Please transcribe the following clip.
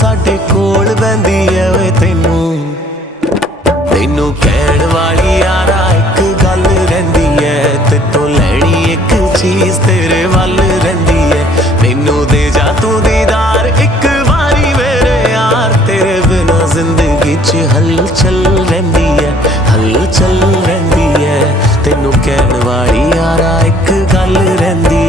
साडे कोल बहंदी है वे तैनू तैनू कहण वाली यारा एक गल रहिंदी है तेतों लैनी एक चीज तेरे वल रहिंदी है मैनू दे जा तू दीदार एक बारी मेरे यार तेरे बिना जिंदगी च हलचल रहिंदी है हलचल रहिंदी है तैनू कहण वाली यारा एक गल रहिंदी